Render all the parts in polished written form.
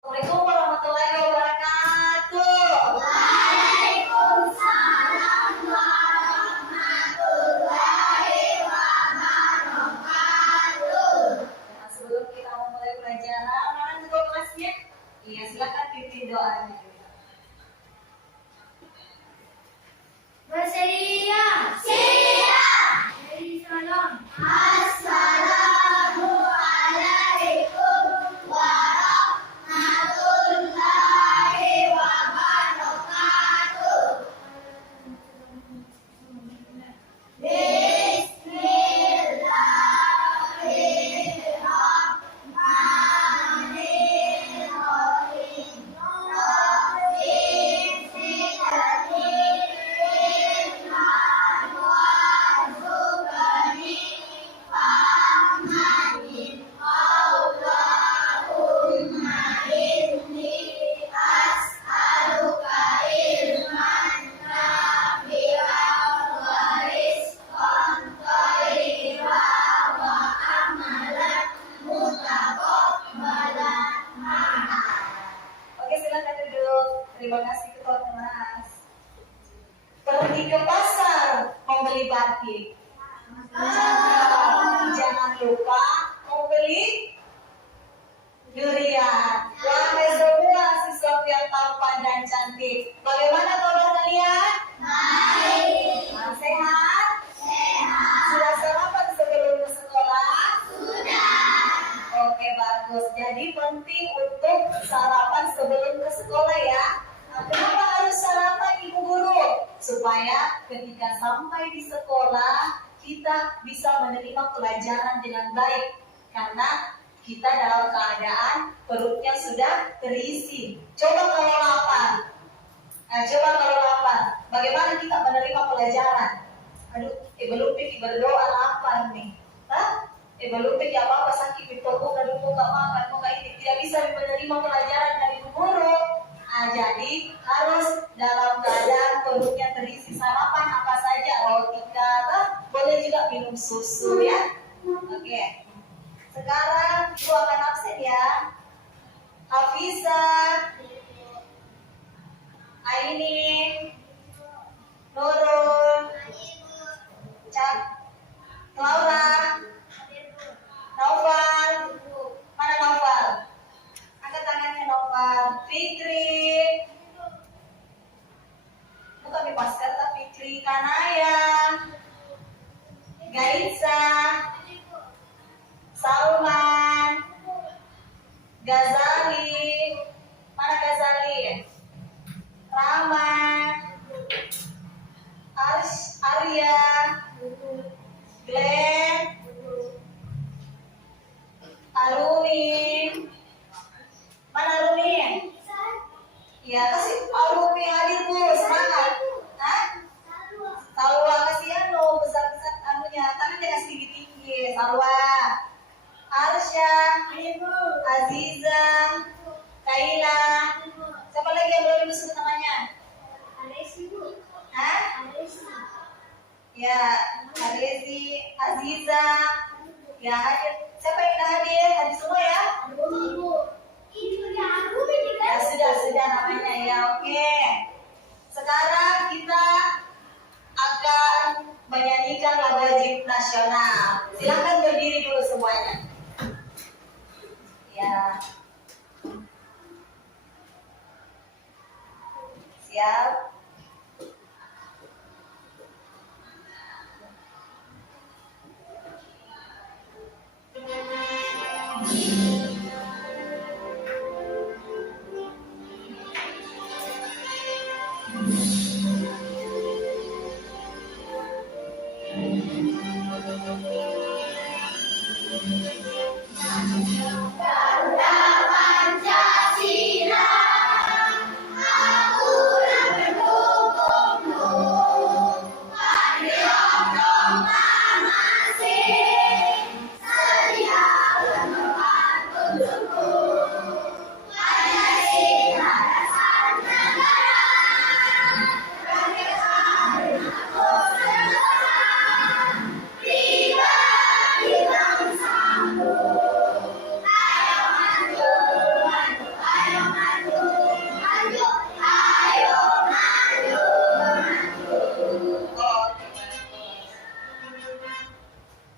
Assalamualaikum warahmatullahi wabarakatuh. Waalaikumsalam warahmatullahi wabarakatuh. Nah, sebelum kita memulai pelajaran, mana kedua kelasnya? Iya, silakan pimpin doanya. Bersedia. Siap. Beri salam. Assalamualaikum warahmatullahi wabarakatuh. Oke, silakan duduk. Terima kasih ketua kelas. Pergi ke pasar membeli batik. Jangan lupa membeli durian. Wahai semua siswa yang tampan dan cantik, bagaimana kabar kalian? Baik. Sehat? Sehat. Sudah sarapan sebelum ke sekolah? Sudah. Oke, bagus. Jadi penting untuk sarapan sebelum ke sekolah ya. Nah, kenapa harus sarapan Ibu Guru? Supaya ketika sampai di sekolah kita bisa menerima pelajaran dengan baik. Karena kita dalam keadaan perutnya sudah terisi. Coba kalau lapar. Bagaimana kita menerima pelajaran? Aduh, belum pikir berdoa lapar nih. Hah? Belum pikir apa-apa sakit di perut, aduh mau gak makan, mau gak ini. Tidak bisa menerima pelajaran dari guru. Jadi harus dalam keadaan perutnya terisi sarapan apa saja, roti kah, boleh juga minum susu ya. Oke. Sekarang Ibu akan absen ya. Hafiza, Aini, Nurul, Laura, Naufal. Mana Naufal? Angkat tangannya Naufal. Fikri. Bukan Mipaskar tapi Fikri. Kanaya, Gaisa, Salman, Gazali. Mana Gazali? Rahman, Arya, Glenn, Arumi. Mana Arumi? Ya, kasih Arumi hadir Bu, semangat. Hah? Salwa kasih besar-besar anunya, tapi jangan tinggi-tinggi. Salwa, Arsya, Aziza, Kaila. Siapa lagi yang belum disebut namanya? Hah? Ya, Arezi, Aziza. Ya, hadir. Siapa yang sudah hadir? Hadir semua ya? Ya, sudah namanya ya. Oke. Sekarang kita akan menyanyikan lagu wajib nasional. Silakan berdiri dulu semuanya. Ya. Siap. Pancasila, aturan berhukum,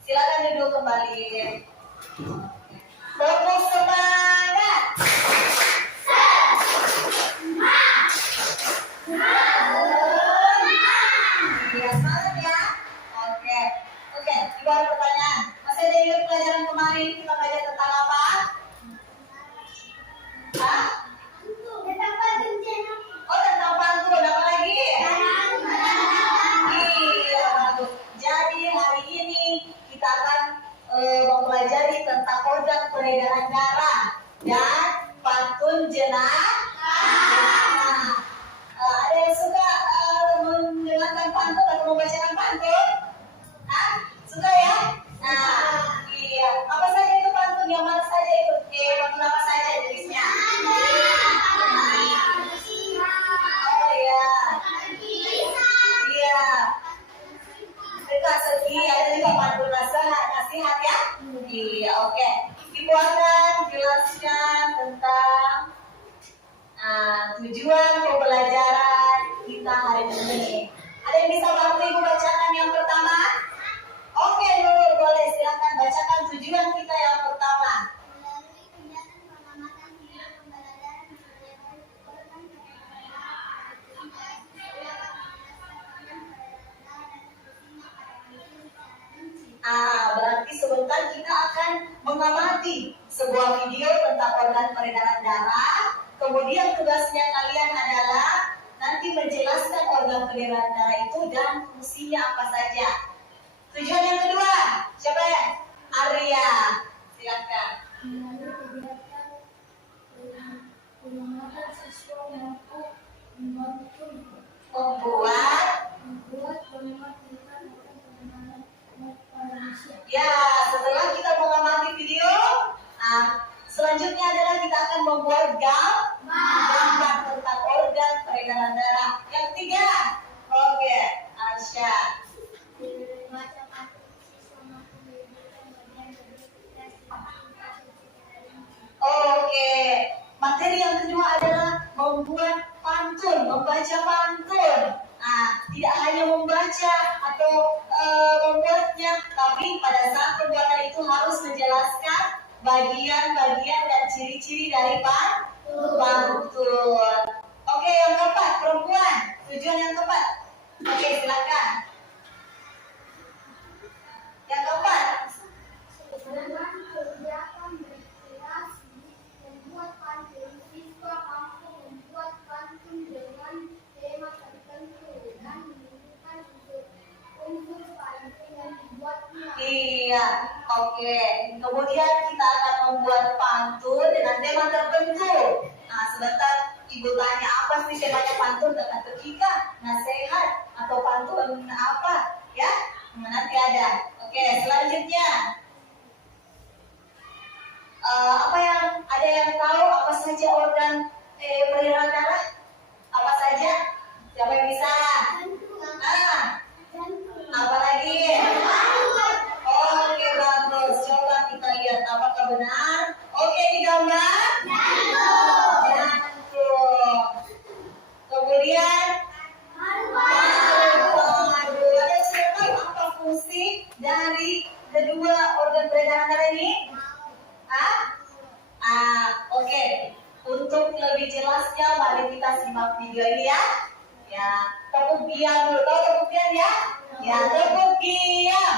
Silakan duduk kembali. Tepuk semangat. Ya, semangat ya. Oke. Oke, ibu ada pertanyaan. Masih ada ingat pelajaran kemarin kita belajar tentang apa? Hah? Oh, tentang pantun. Apa lagi? Iya, bagus. Jadi hari ini kita akan mempelajari tentang organ peredaran darah dan pantun jenazah. Ada yang suka mendengarkan pantun atau membacakan pantun? Hah? Suka ya? Nah, iya. Apa saja itu pantun? Yang mana saja itu? Pantun apa saja jenisnya? Oh iya. Iya. Dekat segi ada juga pantun nasihat ya? Iya, oke. Ibu akan jelaskan tentang tujuan pembelajaran kita hari ini. Ada yang bisa bantu ibu bacakan yang pertama? Oke, Nurul, boleh silakan bacakan tujuan kita yang pertama. Berarti sebentar kita akan mengamati sebuah video tentang organ peredaran darah. Kemudian tugasnya kalian adalah nanti menjelaskan organ peredaran darah itu dan fungsinya apa saja. Tujuan yang kedua, siapa ya? Arya, silakan. Membuat ya, setelah kita mengamati video, selanjutnya adalah kita akan membuat gambar tentang organ peredaran darah. Yang ketiga, oke, Arsya. Oke, materi yang kedua adalah membuat pantun, membaca pantun. Tidak hanya membaca atau membuatnya, tapi pada saat pembuatan itu harus menjelaskan bagian-bagian dan ciri-ciri dari pantun. Oke, yang keempat, perempuan. Tujuan yang keempat. Oke, silakan. Yang keempat. Iya, oke. Kemudian kita akan membuat pantun dengan tema tertentu. Sebentar ibu tanya apa sih temanya pantun? Teka-teki, nasihat, atau pantun apa? Ya, nanti ada. Oke, selanjutnya. Ada yang tahu apa saja organ peredaran darah? Apa saja? Siapa yang bisa? Apa lagi? Oke, bagus. Coba kita lihat apakah benar. Oke, digambar. Jantung. Kemudian paru-paru. Ada yang sudah tahu apa fungsi dari kedua organ peredaran darah ini? Oke. Untuk lebih jelasnya, mari kita simak video ini ya. Ya, tepuk diam dulu. Tahu tepuk diam ya? Ya, tepuk diam.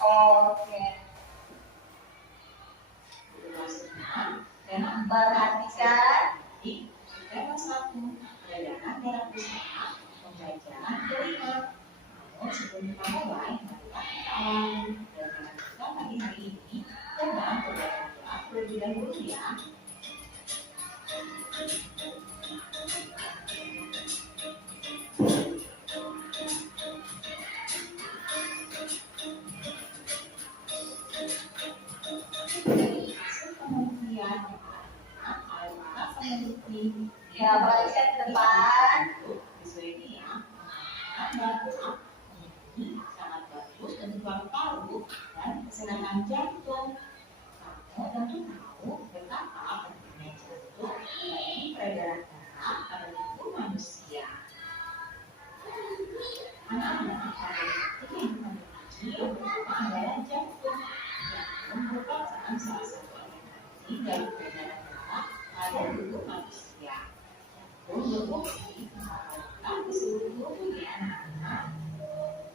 Oke. Perhatikan. Tema 1, peredaran darah pusat, pembelajaran kelima. Namun sebelum kita mulai, marilah kita awali pelajaran kita pagi hari ini tentang peredaran darah terlebih dahulu ya. Ya, balikan ke depan. Ini ya, darah ini sangat bagus untuk paru-paru dan kesenangan jantung. Kamu tentu tahu betapa pentingnya jantung bagi peredaran darah pada tubuh manusia. Anak-anak pada detik yang kecil adalah jantung. Jantung merupakan salah satu organ dari peredaran darah pada tubuh manusia. Jantung berfungsi memperhatikan ke seluruh tubuhnya.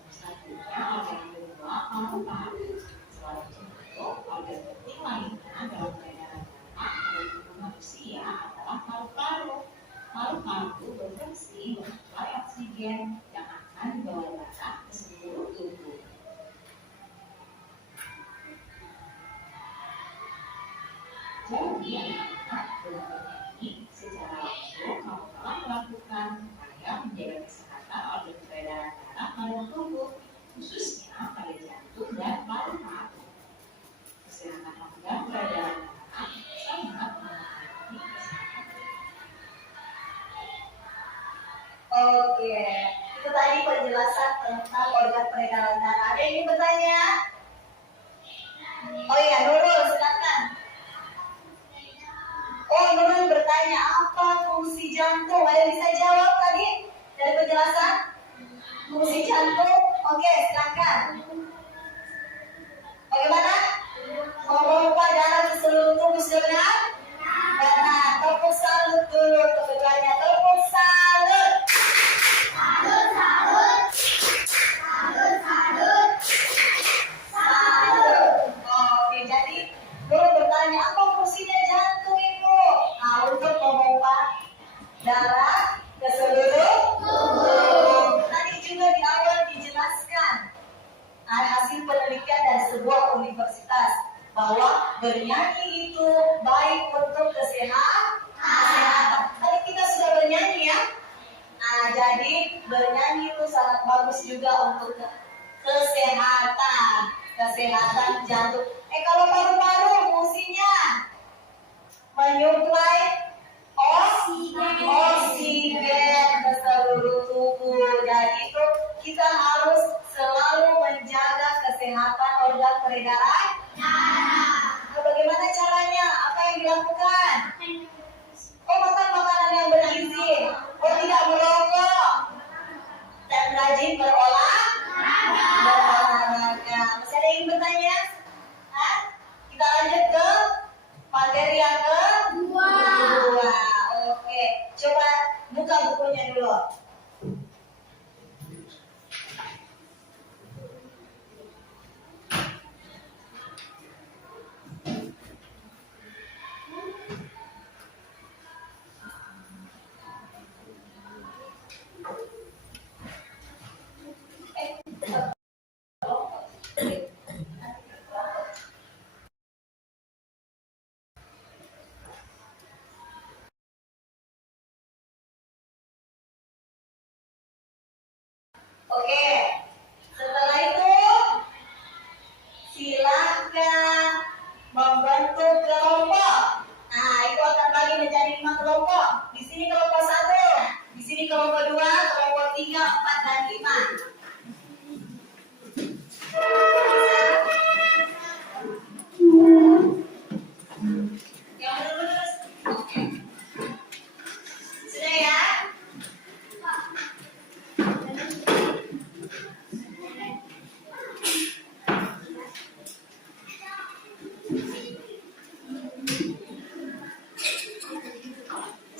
Selanjutnya organ kedua paru-paru. Selain jantung, organ penting lainnya dalam peredaran darah pada tubuh manusia adalah paru-paru. Paru-paru berfungsi mensuplai oksigen yang akan dibawa darah ke seluruh tubuh. Jadi, anak-anak dengan bernyanyi secara langsung kamu telah melakukan upaya menjaga kesehatan organ peredaran darah pada tubuh, khususnya pada jantung dan paru-paru. Kesehatan organ peredaran darah sangat mempengaruhi kesehatan. Oke, itu tadi penjelasan tentang organ peredaran darah. Ada yang ingin bertanya? Oh iya, Nurul, silakan. Oh, Nurul bertanya, apa fungsi jantung? Ada yang bisa jawab tadi dari penjelasan? Fungsi jantung? Oke, silakan. Bagaimana? Memompa darah ke seluruh tubuh, benar? Benar. Tepuk salut dulu keduanya. Tepuk salut. Salut, salut. Salut, salut. Salut. Oke, jadi Nurul bertanya, apa fungsinya jantung itu? Nah, untuk memompa darah ke seluruh tubuh. Tadi juga di awal dijelaskan hasil penelitian dari sebuah universitas bahwa bernyanyi itu baik untuk kesehatan. Tadi kita sudah bernyanyi ya. Nah, jadi bernyanyi itu sangat bagus juga untuk kesehatan jantung. Kalau paru-paru fungsinya menyuplai oksigen ke seluruh tubuh. Jadi itu kita harus selalu menjaga kesehatan organ peredaran darah. Nah, bagaimana caranya? Apa yang dilakukan? Makan makanan yang bergizi. Tidak merokok. Dan rajin berolahraga. Masih ada yang ingin bertanya? Kita lanjut ke materi yang kedua. Oke, coba buka bukunya dulu. Oke, setelah itu silakan membentuk kelompok. Nah, itu akan bagi menjadi 5 kelompok. Di sini kelompok 1, di sini kelompok 2, kelompok 3, 4, dan 5. Yang benar-benar. Oke. Sudah ya?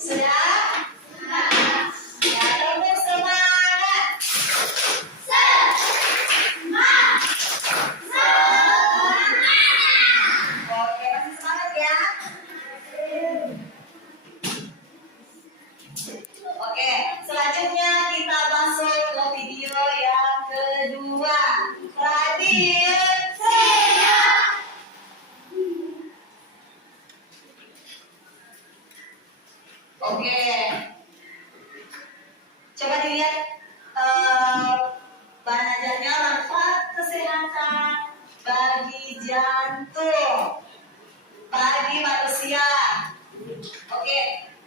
Sudah? Ya, tepuk semangat. Oke, masih semangat ya? Oke, selanjutnya kita masuk ke video yang kedua. Perhatian. Oke, coba dilihat bahan ajarnya, manfaat kesehatan bagi jantung, bagi manusia. Oke,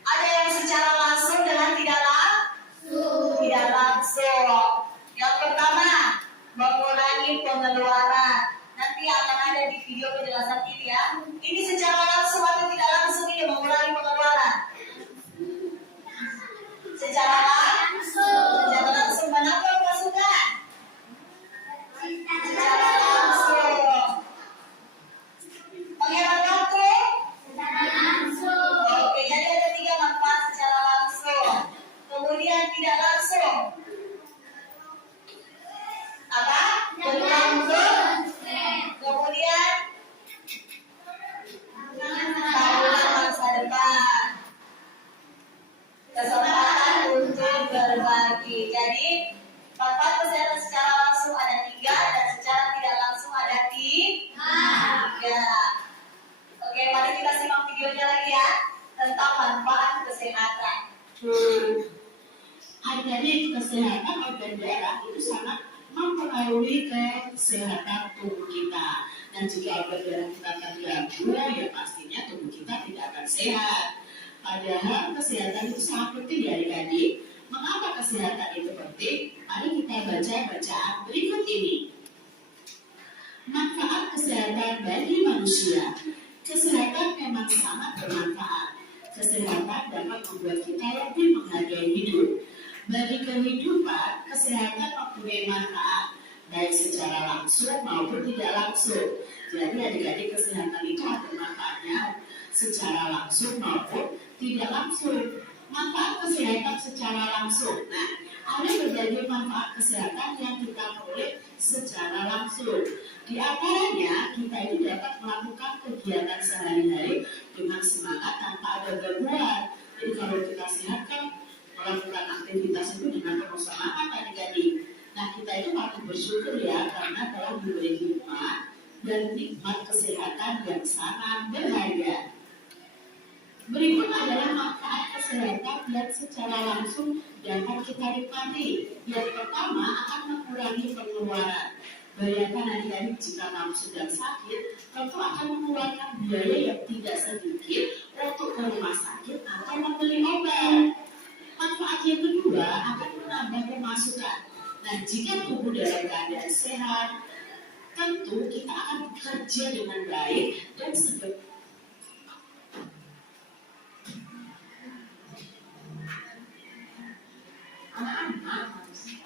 ada yang secara langsung dan tidak langsung. Yang pertama, mengurangi pengeluaran. Nanti akan ada di video penjelasan ini ya. Ini secara langsung atau tidak langsung ini mengurangi pengeluaran? Secara langsung. Secara langsung, kenapa Pak suka? Secara langsung. kesehatan organ darah itu sangat mempengaruhi kesehatan tubuh kita. Dan jika organ darah kita terganggu, ya pastinya tubuh kita tidak akan sehat. Padahal kesehatan itu sangat penting ya adik-adik. Mengapa kesehatan itu penting? Mari kita baca bacaan berikut ini. Manfaat kesehatan bagi manusia. Kesehatan memang sangat bermanfaat. Kesehatan dapat membuat kita lebih menghargai hidup. Bagi kehidupan, kesehatan mempunyai manfaat, baik secara langsung maupun tidak langsung. Jadi adik-adik, kesehatan itu ada manfaatnya secara langsung maupun tidak langsung. Manfaat kesehatan secara langsung. Nah, ada berbagai manfaat kesehatan yang kita peroleh secara langsung. Di antaranya, kita itu dapat melakukan kegiatan sehari-hari dengan semangat tanpa ada gangguan. Jadi kalau kita sehat kan melakukan aktivitas itu dengan penuh semangat adik-adik. Nah, kita itu patut bersyukur ya karena telah diberi hikmat dan nikmat kesehatan yang sangat berharga. Berikut adalah manfaat kesehatan yang secara langsung dapat kita nikmati. Yang pertama, akan mengurangi pengeluaran. Bayangkan adik-adik, jika kamu sedang sakit, tentu akan mengeluarkan biaya yang tidak sedikit untuk ke rumah sakit atau membeli obat. Manfaat yang kedua, akan menambah pemasukan. Nah, jika tubuh dalam keadaan sehat, tentu kita akan bekerja dengan baik dan sebaik. Anak-anak manusia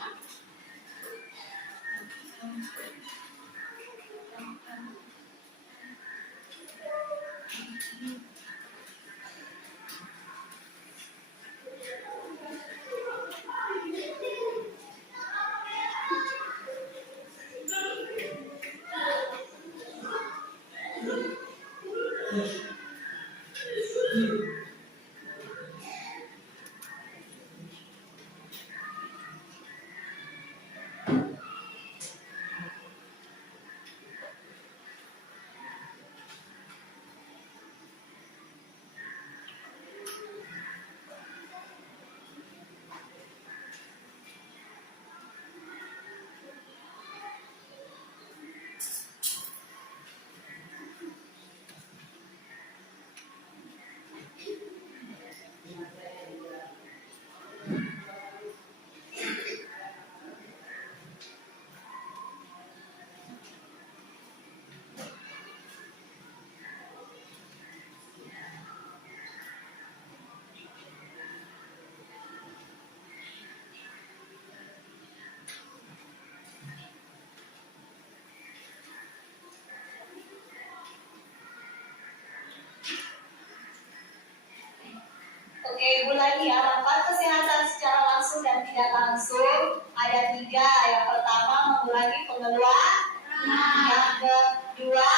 Oke, Ibu lagi ya, manfaat kesehatan secara langsung dan tidak langsung ada 3. Yang pertama, mengurangi pengeluaran. Yang kedua,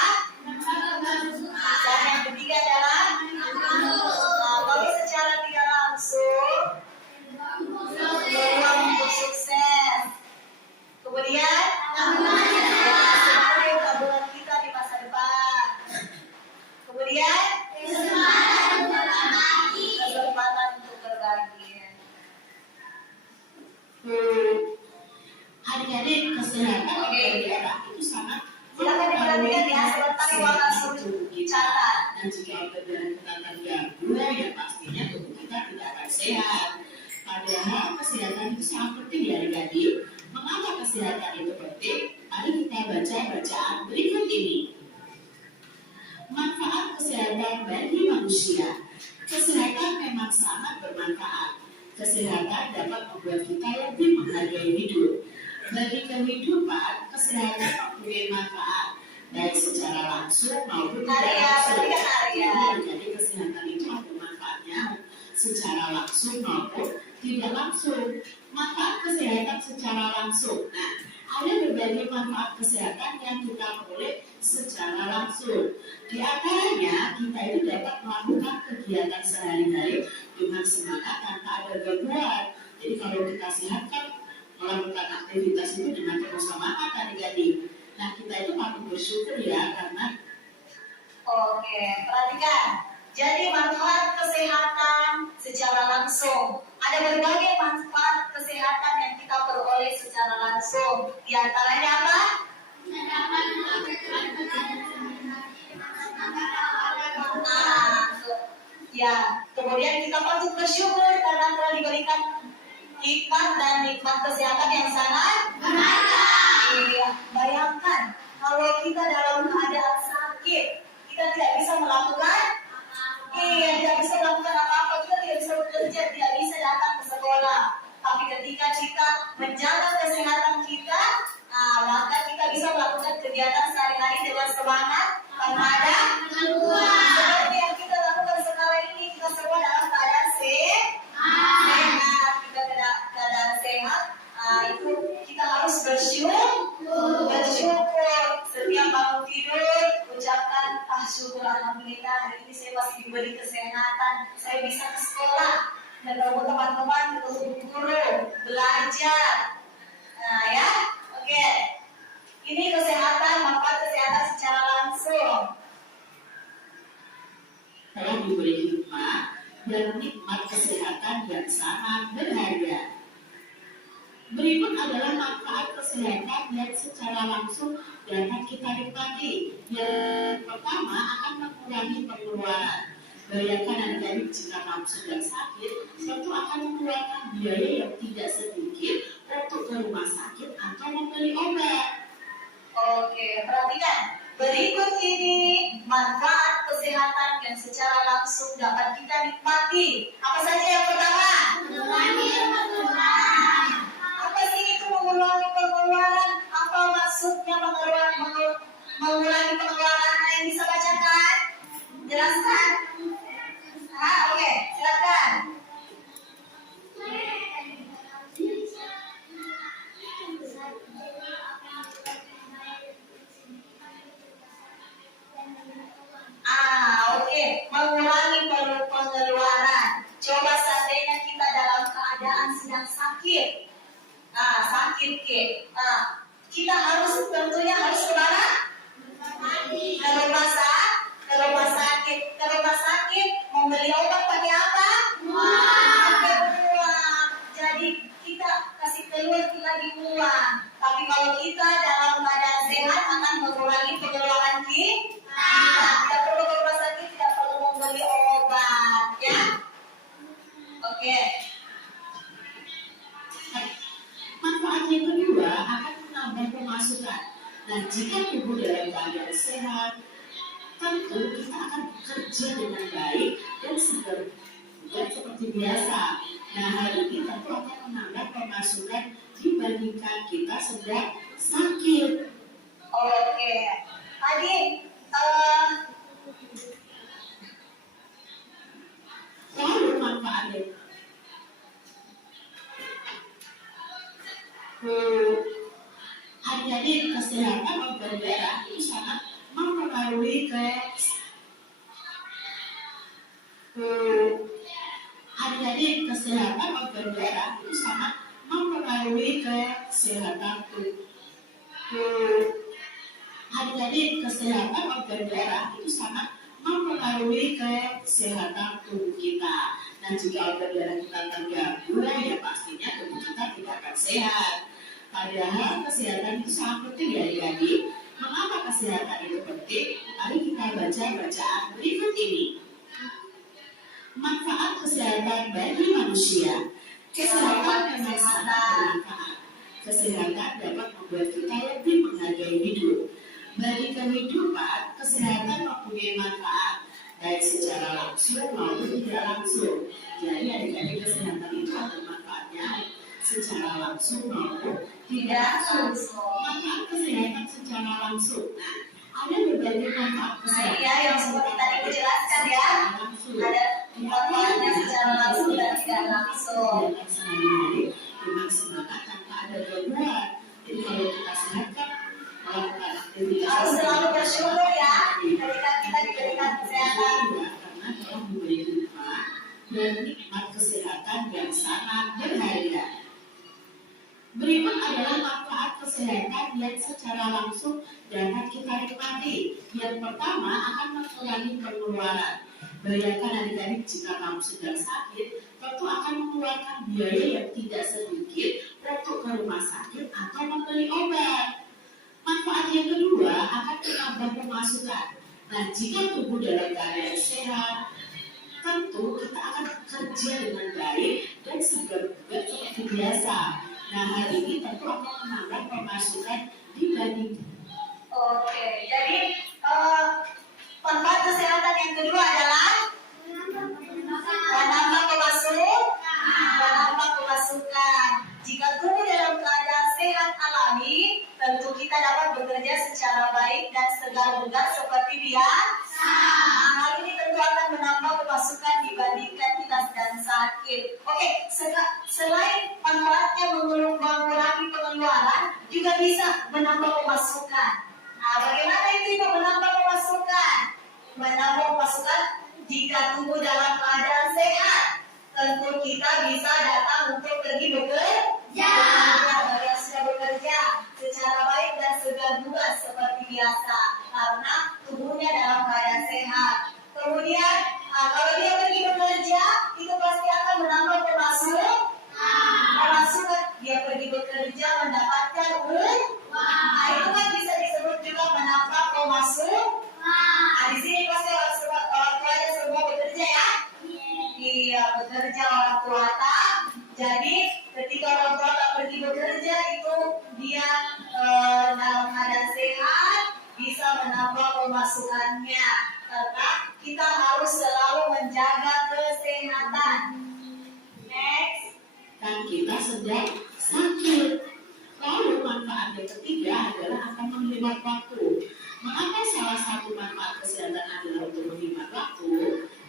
dan yang ketiga adalah kalau secara tidak langsung peluang untuk sukses. Kemudian, sebagai tabungan kita di masa depan. Kemudian, kesempatan untuk berbagi. Adik-adik, kesehatan organ darah itu sangat Silakan diperhatikan ya, sebentar waktu sudah catat. Dan jika organ darah kita terganggu, ya pastinya tubuh kita tidak akan sehat. Padahal kesehatan itu sangat penting ya adik-adik. Mengapa kesehatan itu penting? Mari kita baca bacaan berikut ini. Manfaat kesehatan bagi manusia. Kesehatan memang sangat bermanfaat. Kesehatan dapat membuat kita lebih menghargai hidup. Bagi kehidupan, kesehatan mempunyai manfaat, baik secara langsung maupun tidak langsung. Jadi kesehatan itu ada manfaatnya secara langsung maupun tidak langsung. Manfaat kesehatan secara langsung. Nah, ada berbagai manfaat kesehatan yang kita peroleh secara langsung. Di antaranya, kita itu dapat melakukan kegiatan sehari-hari dengan semangat tanpa ada gangguan. Jadi kalau kita sehat kan melakukan aktivitas itu dengan penuh semangat adik-adik. Nah, kita itu patut bersyukur ya karena Oke, perhatikan. Jadi manfaat kesehatan secara langsung. Ada berbagai manfaat kesehatan yang kita langsung. Di antaranya apa? Ya, kemudian kita patut bersyukur karena telah diberikan hikmat dan nikmat kesehatan yang sangat iya. Bayangkan kalau kita dalam keadaan sakit, kita tidak bisa melakukan tidak bisa melakukan apa-apa, kita tidak bisa bekerja, tidak bisa datang ke sekolah. Tapi ketika kita menjaga kesehatan kita, maka kita bisa melakukan kegiatan sehari-hari dengan semangat tanpa ada seperti yang kita lakukan sekarang ini. Kita semua dalam keadaan sehat, kita keadaan sehat. Itu kita harus bersyukur setiap bangun tidur, ucapkan syukur alhamdulillah hari ini saya masih diberi kesehatan, saya bisa ke sekolah, ketemu teman-teman, ketemu guru, belajar. Ya, oke. Ini kesehatan, manfaat kesehatan secara langsung. Telah diberi hikmat dan nikmat kesehatan yang sangat berharga. Berikut adalah manfaat kesehatan yang secara langsung dapat kita nikmati. Yang pertama, akan mengurangi pengeluaran. Bayangkan adik-adik jika kamu sedang sakit, tentu akan mengeluarkan biaya yang tidak sedikit untuk ke rumah sakit atau membeli obat. Oke, perhatikan. Berikut ini manfaat kesehatan yang secara langsung dapat kita nikmati. Apa saja yang pertama? Apa sih itu mengurangi pengeluaran? Apa maksudnya mengurangi pengeluaran? Ada yang bisa bacakan? Jelaskan. Oke, silakan. Oke, mengurangi pengeluaran. Coba seandainya kita dalam keadaan sedang sakit, kita tentunya harus kemana? Ke rumah sakit, membeli obat pakai apa? Pakai uang. Jadi kita kasih keluar lagi uang. Tapi kalau kita dalam keadaan sehat akan mengurangi pengeluaran kita. Tidak perlu ke rumah sakit, tidak perlu membeli obat, ya. Oke. Manfaat yang kedua akan menambah pemasukan. Nah, jika tubuh dalam keadaan sehat, tentu kita akan bekerja dengan baik dan seperti biasa. Nah, hal ini tentu akan menambah pemasukan dibandingkan kita sedang sakit. Oke. Tadi lalu manfaatnya adik-adik kesehatan organ darah itu sangat mempengaruhi adik-adik kesehatan organ darah itu sangat mempengaruhi kesehatan adik-adik kesehatan organ darah itu sangat mempengaruhi kesehatan tubuh kita. Dan jika organ darah kita terganggu, ya pastinya tubuh kita tidak akan sehat. Padahal kesehatan itu sangat penting ya adik-adik. Mengapa kesehatan itu penting? Mari kita baca bacaan berikut ini. Manfaat kesehatan bagi manusia. Kesehatan memang sangat bermanfaat. Kesehatan dapat membuat kita lebih menghargai hidup. Bagi kehidupan, kesehatan mempunyai manfaat baik secara langsung maupun tidak langsung. Jadi adik-adik kesehatan itu ada manfaatnya secara langsung maupun tidak langsung. Manfaat kesehatan secara langsung. Nah, ada berbagai manfaat kesehatan. ya, yang seperti tadi aku jelaskan ya. Ada manfaatnya secara langsung dan tidak langsung. Sehari-hari dengan semangat tanpa ada gangguan. Jadi kalau kita sehat kan melakukan aktivitas Harus selalu bersyukur ya ketika kita diberikan kesehatan. Karena telah diberi hikmat dan nikmat kesehatan yang sangat berharga. Berikut adalah manfaat kesehatan yang secara langsung dapat kita nikmati. Yang pertama akan mengurangi pengeluaran. Bayangkan adik-adik jika kamu sedang sakit, tentu akan mengeluarkan biaya yang tidak sedikit untuk ke rumah sakit atau membeli obat. Manfaat yang kedua akan menambah pemasukan. Nah, jika tubuh dalam keadaan sehat, tentu kita akan bekerja dengan baik dan segar bugar seperti biasa. Nah, hal ini tentu akan menambah pemasukan dibanding. Oke, jadi manfaat kesehatan yang kedua adalah menambah pemasukan. Jika tubuh dalam keadaan sehat alami, tentu kita dapat bekerja secara baik dan segar bugar seperti biasa. Hal ini tentu akan menambah pemasukan dibandingkan kita sedang sakit. Oke, selain manfaatnya mengurangi pengeluaran, juga bisa menambah pemasukan. Nah, bagaimana itu menambah pemasukan? Menambah pemasukan jika tubuh dalam keadaan sehat, tentu kita bisa datang untuk pergi bekerja. Bagi yang sudah bekerja secara baik dan segar bugar seperti biasa, karena tubuhnya dalam keadaan sehat. Kemudian, kalau dia pergi bekerja, itu pasti akan menambah pemasukan. Dia pergi bekerja mendapatkan uang. Nah, itu kan bisa disebut juga menambah pemasukan. Nah, di sini pasti orang tuanya semua bekerja ya. Iya, bekerja orang tua tak. Jadi ketika orang tua tak pergi bekerja, itu dia dalam keadaan sehat, bisa menambah pemasukannya. Karena kita harus selalu menjaga kesehatan. Next. Dan kita sedang sakit. Lalu manfaat yang ketiga adalah akan menghemat waktu. Mengapa salah satu manfaat kesehatan adalah untuk menghemat waktu?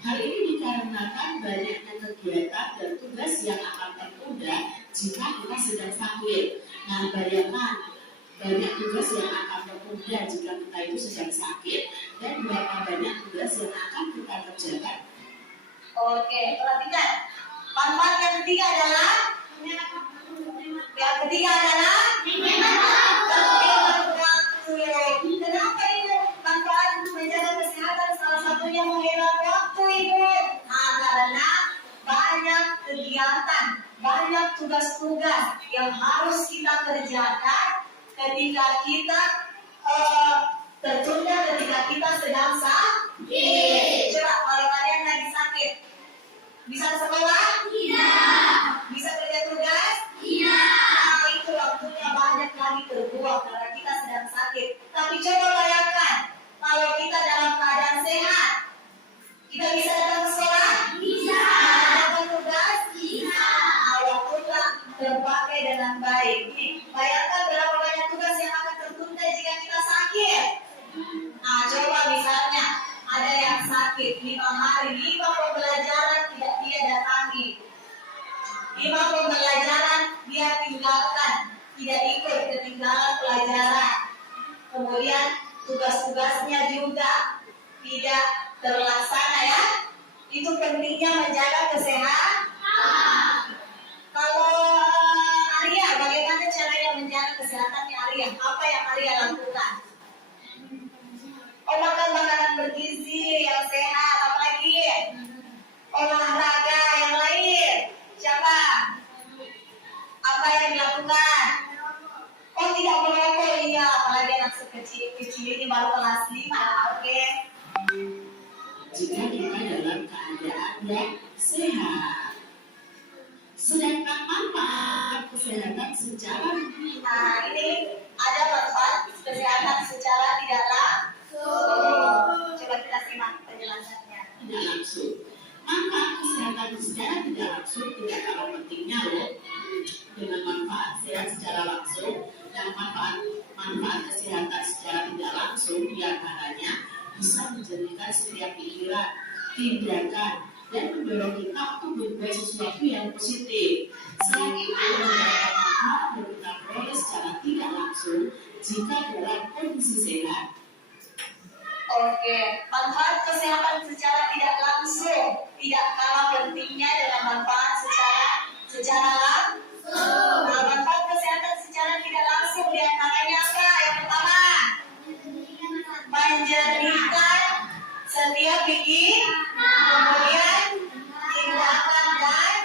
Hal ini dikarenakan banyaknya kegiatan dan tugas yang akan tertunda jika kita sedang sakit. Nah, bayangkan banyak tugas yang akan tertunda jika kita itu sedang sakit dan berapa banyak tugas yang akan kita kerjakan. Oke, perhatikan. Manfaat yang ketiga adalah menghemat waktu. Kenapa itu manfaat untuk menjaga kesehatan? Salah satunya menghemat waktu, Ibu. Nah, karena banyak kegiatan, banyak tugas-tugas yang harus kita kerjakan ketika kita tertunda ketika kita sedang sakit. Coba kalau kalian lagi sakit, bisa sekolah? Tidak. Bisa kerja tugas? Tidak. Nah, itu waktunya banyak lagi terbuang karena kita sedang sakit. Tapi coba bayangkan, kalau kita dalam keadaan sehat, kita bisa datang ke sekolah? Bisa. Datang tugas? Bisa. Nah, waktunya terpakai dengan baik. Nih, bayangkan berapa banyak tugas yang akan tertunda jika kita sakit. Nah, coba misalnya ada yang sakit 5 hari, 5 pembelajaran tidak dia datangi, 5 pembelajaran dia tinggalkan, tidak ikut, ketinggalan pelajaran. Kemudian tugas-tugasnya juga tidak terlaksana ya. Itu pentingnya menjaga kesehatan. Kalau Arya, bagaimana caranya menjaga kesehatannya Arya? Apa yang Arya lakukan? Makan makanan bergizi yang sehat, apalagi olahraga yang lain. Siapa? Apa yang dilakukan? Oh, tidak merokok, iya. Apalagi anak kecil ini baru kelas 5. Oke. Jika kita dalam keadaan yang sehat. Sedangkan manfaat kesehatan secara ini ada manfaat kesehatan secara tidak langsung. Coba kita simak penjelasannya. Tidak langsung. Manfaat kesehatan secara tidak langsung tidak kalah pentingnya loh dengan manfaat sehat secara langsung. Dan manfaat kesehatan secara tidak langsung diantaranya bisa menjadikan setiap pikiran, tindakan, dan mendorong kita untuk berbuat sesuatu yang positif. Selain itu, beberapa manfaat yang kita peroleh secara tidak langsung jika dalam kondisi sehat. Oke, manfaat kesehatan secara tidak langsung tidak kalah pentingnya dengan manfaat secara langsung. Nah, manfaat kesehatan secara tidak langsung diantaranya apa? Yang pertama, menjernihkan setiap pikiran, kemudian tindakan dan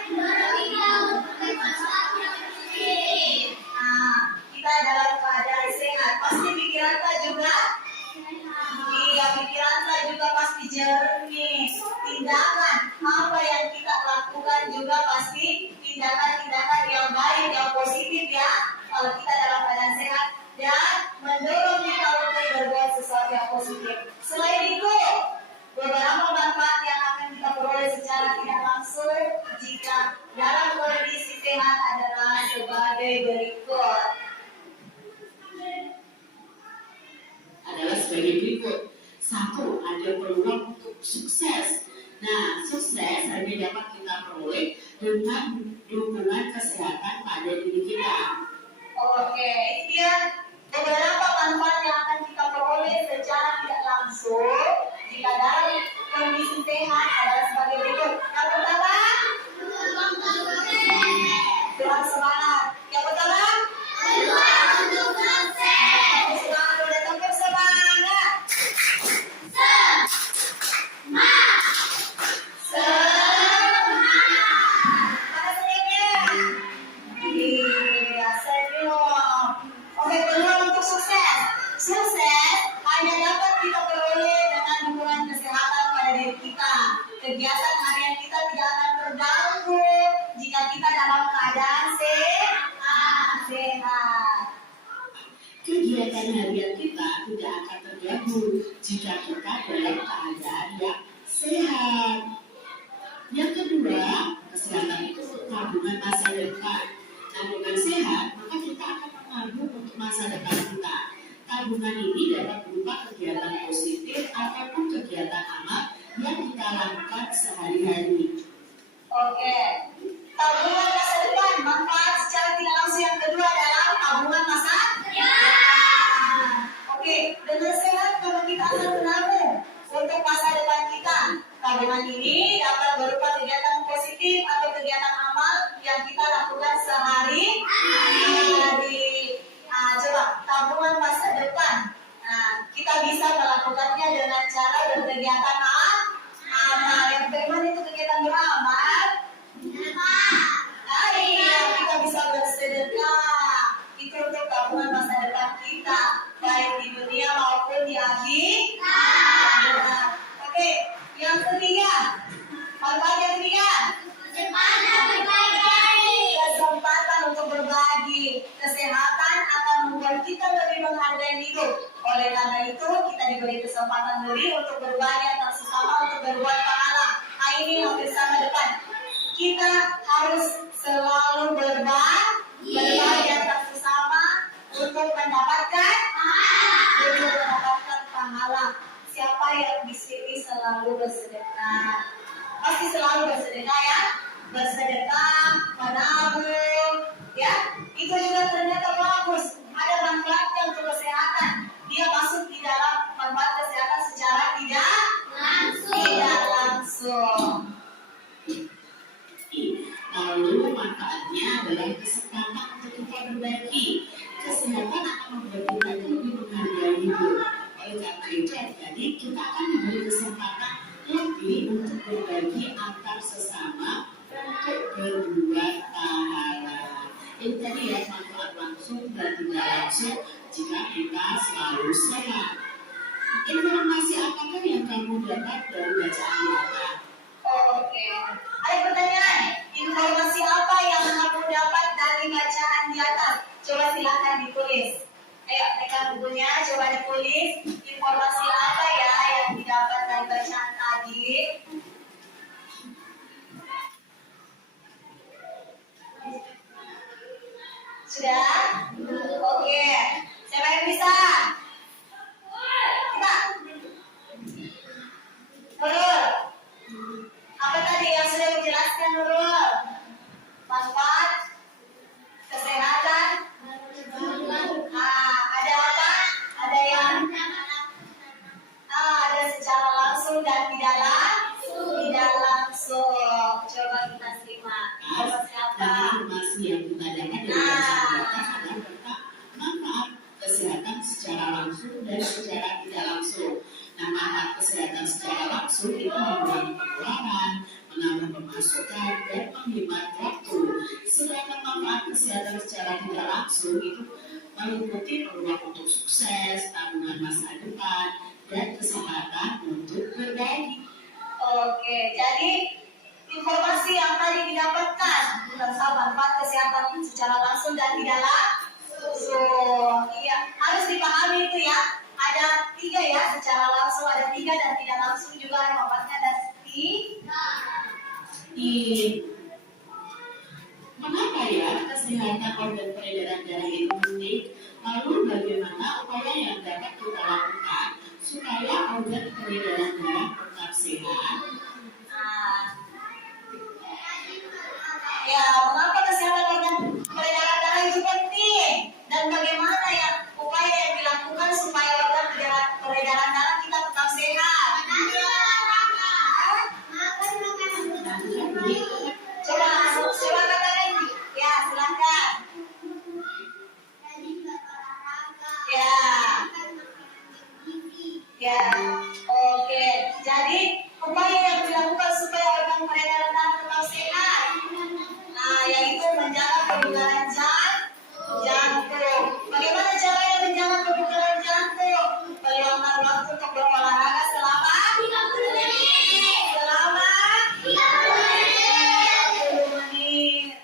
jernih. Tindakan apa yang kita lakukan juga pasti tindakan-tindakan yang baik, yang positif ya. Kalau kita dalam keadaan sehat dan mendorong kita untuk berbuat sesuatu yang positif. Selain itu, beberapa manfaat yang akan kita peroleh secara tidak langsung jika dalam kondisi sehat adalah sebagai berikut. Adalah sebagai berikut. 1. Ada peluang untuk sukses. Nah, sukses hanya dapat kita peroleh dengan dukungan kesehatan pada diri kita. Oke, itu dia beberapa manfaat yang akan kita peroleh secara tidak langsung jika dalam kondisi sehat adalah sebagai berikut. Yang pertama, dengan semangat. Yang pertama, semangat, udah tangkap semangat. Mana senyumnya? Iya, senyum. Oke, peluang untuk sukses. Sukses hanya dapat kita peroleh dengan dukungan kesehatan pada diri kita. Kegiatan harian kita tidak akan terganggu jika kita dalam keadaan sehat. Kegiatan harian kita tidak akan terganggu jika kita dalam keadaan yang sehat. Yang kedua, kesehatan itu tabungan masa depan. Nah, dengan sehat, maka kita akan menabung untuk masa depan kita. Tabungan ini dapat berupa kegiatan positif ataupun kegiatan amal yang kita lakukan sehari-hari. Oke, tabungan masa depan. Manfaat secara tidak langsung yang kedua adalah tabungan masa depan. Oke, dengan sehat maka kita akan menabung untuk masa depan kita. Tabungan ini dapat berupa kegiatan positif atau kegiatan amal yang kita lakukan sehari-hari. Coba tabungan masa depan. Nah, kita bisa melakukannya dengan cara berkegiatan amal. Yang bagaimana itu kegiatan beramal? Iya, kita bisa bersedekah. Itu untuk tabungan masa depan kita, baik di dunia maupun di akhirat. Oke, yang ketiga, manfaat yang ketiga, kesempatan untuk berbagi. Kesehatan akan membuat kita lebih menghargai hidup. Oleh karena itu, kita diberi kesempatan lebih untuk berbagi antar sesama, untuk berbuat pahala. Nah, ini hampir sama depan. Kita harus selalu berbagi antar sesama untuk mendapatkan pahala. Siapa yang di sini selalu bersedekah? Pasti selalu bersedekah ya. Bersedekah, menabung, ya. Itu juga ternyata bagus. Ada manfaatnya untuk kesehatan. Dia masuk di dalam manfaat kesehatan secara tidak langsung. Lalu manfaatnya adalah kesempatan untuk kita berbagi. Kesehatan akan membuat kita lebih menghargai hidup. Oleh karena itu, jadi kita akan diberi kesempatan lebih untuk berbagi antar sesama untuk berbuat pahala. Ini tadi ya manfaat langsung dan tidak langsung jika kita selalu sehat. Informasi apakah yang kamu dapat dari bacaan Yata? Oke. Ada pertanyaan? Informasi apa yang kamu dapat dari bacaan di atas? Coba silakan ditulis. Ayo, pegang bukunya, coba ditulis. Informasi apa ya yang didapat dari bacaan tadi? Sudah? Oke. Siapa yang bisa? Kita. Nurul. Apa tadi yang sudah dijelaskan Nurul? Manfaat, kesehatan. Ada apa? Ada yang ada secara langsung dan tidak langsung. Coba kita simak. Apa siapa? Informasi yang kita dapat dari bacaan Yata adalah tentang manfaat kesehatan secara langsung dan secara tidak langsung. Nah, manfaat kesehatan secara langsung itu mengurangi pengeluaran, menambah pemasukan, dan menghemat waktu. Sedangkan manfaat kesehatan secara tidak langsung itu meliputi peluang untuk sukses, tabungan masa depan, dan kesempatan untuk berbagi. Oke, jadi informasi yang tadi didapatkan tentang manfaat kesehatan secara langsung dan tidak langsung. Iya, harus dipahami itu ya. Ada 3 ya, secara langsung ada 3 dan tidak langsung juga ada manfaatnya ada 3. Mengapa ya kesehatan organ peredaran darah itu penting? Lalu bagaimana upaya yang dapat kita lakukan supaya organ peredaran darah tetap sehat? Ya, mengapa kesehatan organ peredaran darah itu penting? Dan bagaimana ya upaya yang dilakukan supaya organ peredaran darah kita tetap sehat? Coba katakan. Ya, silakan. Ya. Ya, oke. Jadi upaya yang dilakukan supaya organ peredaran darah tetap sehat, yaitu menjaga kebugaran jantung. Bagaimana caranya menjaga kebugaran jantung? Meluangkan waktu untuk berolahraga selama 30 menit. Selama 30 menit.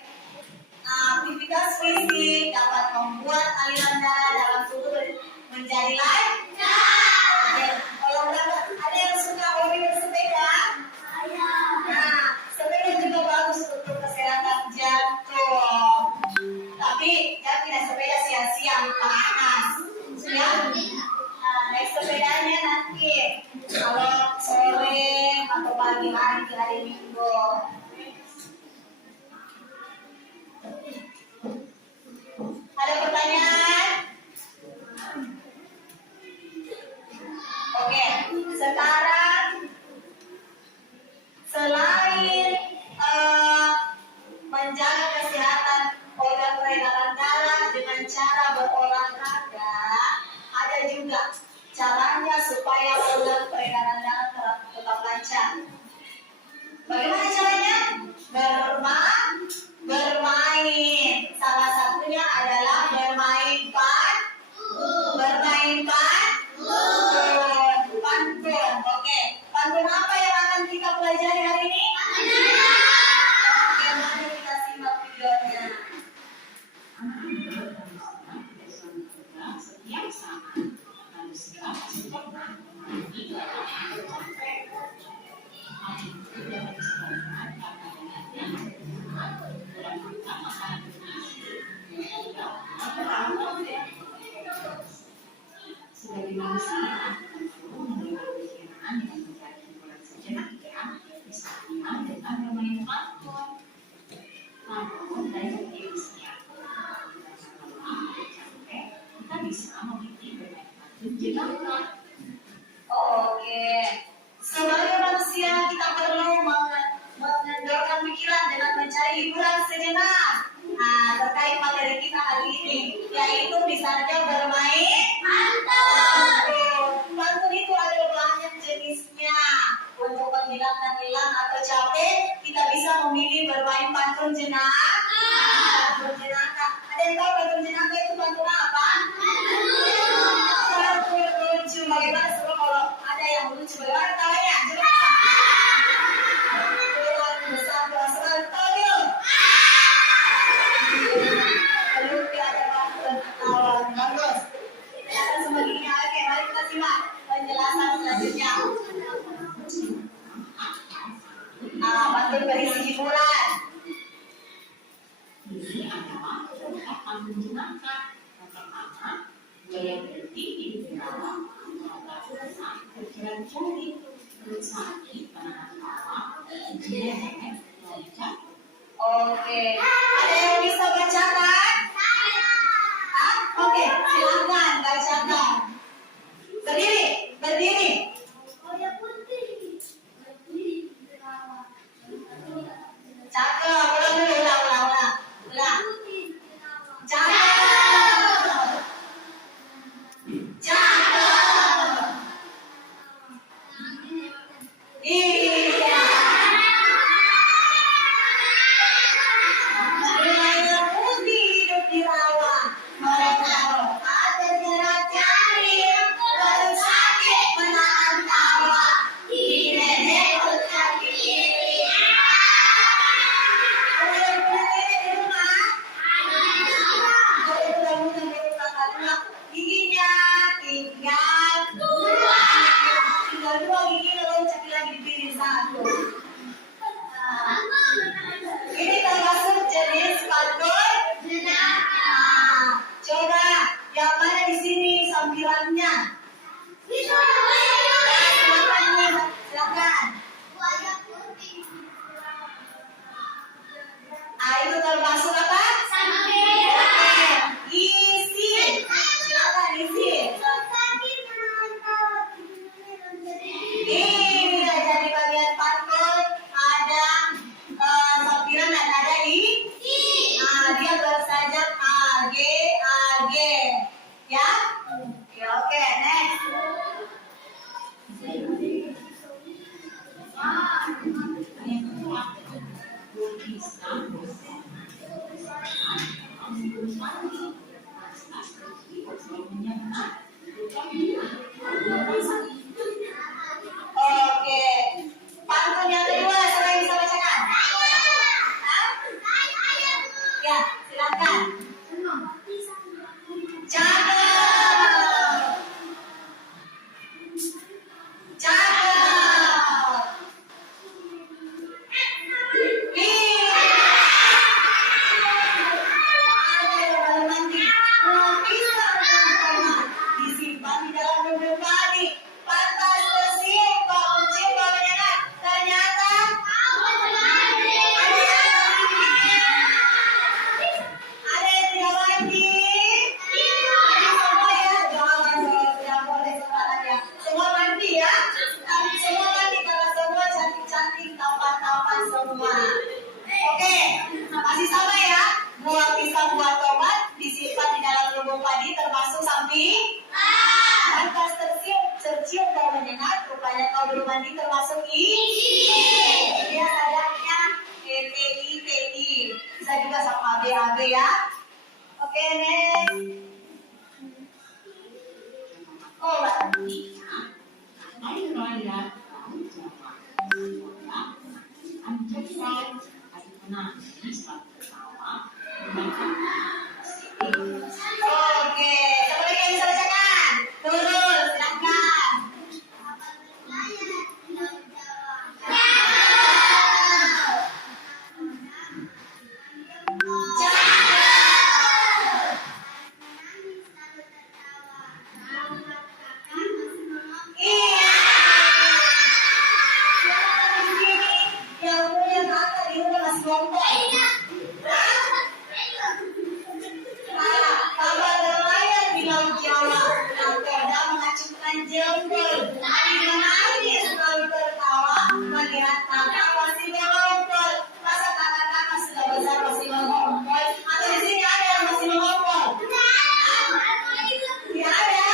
Aktivitas fisik dapat membuat aliran darah dalam tubuh menjadi lancar. Kalau ada yang suka hobi bersepeda, sepeda juga bagus untuk kesehatan jantung. Tapi jangan tidak sepeda sia-sia, panas. Ya, naik sepedanya nanti kalau sore atau pagi hari di hari Minggu. Ada pertanyaan? Oke, sekarang selain menjaga kesehatan organ peredaran darah dengan cara berolahraga, ada juga caranya supaya organ peredaran darah tetap lancar. Bagaimana caranya? Bermain. Salah satunya adalah bermain pantun. Oke, pantun apa yang akan kita pelajari hari ini? Oke, mari kita simak videonya. Setiap saat harus siap untuk sebagai manusia perlu mengelola pikiran dengan mencari hiburan sejenak ya, misalnya dengan bermain pantun. Namun banyak tips-nya. Capek, kita bisa memilih bermain pantun jenak. Oke, sebagai manusia kita perlu mengendorkan pikiran dengan mencari hiburan sejenak. Terkait materi kita hari ini, yaitu misalnya bermain pantun. Pantun itu ada banyak jenisnya. Untuk menghilangkan lelah atau capek, kita bisa memilih bermain pantun jenaka. Ada yang tahu pantun jenaka itu pantun apa? Pantun lucu. Bagaimana sebelum kalau ada yang lucu bagaimana tawanya? Besar berasal tahu. Lalu ada pantun kawan bagus. Akan sebagainya. Oke, mari kita simak penjelasan selanjutnya. Pantun berisi hiburan. Ini adalah contoh pantun jenaka. Yang pertama, gaya berhenti di dalam mata susah berjalan jari, perut sakit, menahan tawa, jenek, loncat. Oke, ada yang bisa bacakan? Oke, silakan bacakan. Berdiri. Cakep, ulang. Cakep. Iya. menyengat, rupanya kau belum mandi termasuk ini. Dia sadarnya TTI. Bisa juga sama AB ya. Oke, next. Oh, Hari raya Anjay, hari menangis, tertawa, Oke, siapa lagi yang bisa bacakan? Turun, silakan. Iya. Siapa di sini yang punya kakak di rumah masih ngompol? Kabar nelayan di Laut Jawa, nakoda mengacungkan jempol, Adi menangis lalu tertawa, melihat kakak masih mengompol. Masa kakak-kakak sudah besar masih mengompol? Atau di sini ada yang masih mengompol? Tidak ada?